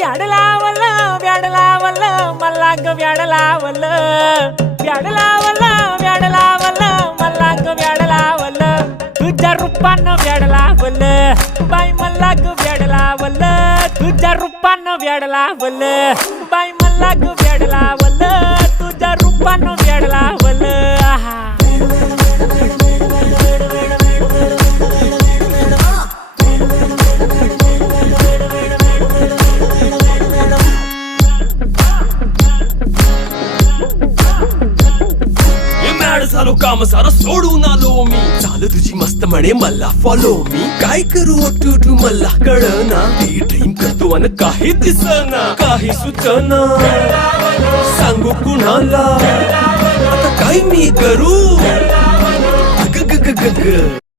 व्याड लावलं व्याड लावलं मला ग व्याड लावलं व्याड लावलं व्याड लावलं मला ग व्याड लावलं तुझ्या रूपानं व्याड लावलं बाई मला ग व्याड लावलं तुझ्या रूपानं व्याड लावलं बाई मला ग व्याड लावलं तुझ्या रूपानं व्याड लावलं आहा झालो काम सारं सोडून आलो मी चाल तुझी मस्त म्हणे मला फॉलो मी काय करू टू मला कळना ती ड्रीम करतो आणि काही दिसना काही सुचना सांगू कुणाला आता काय मी करू ग ग ग ग ग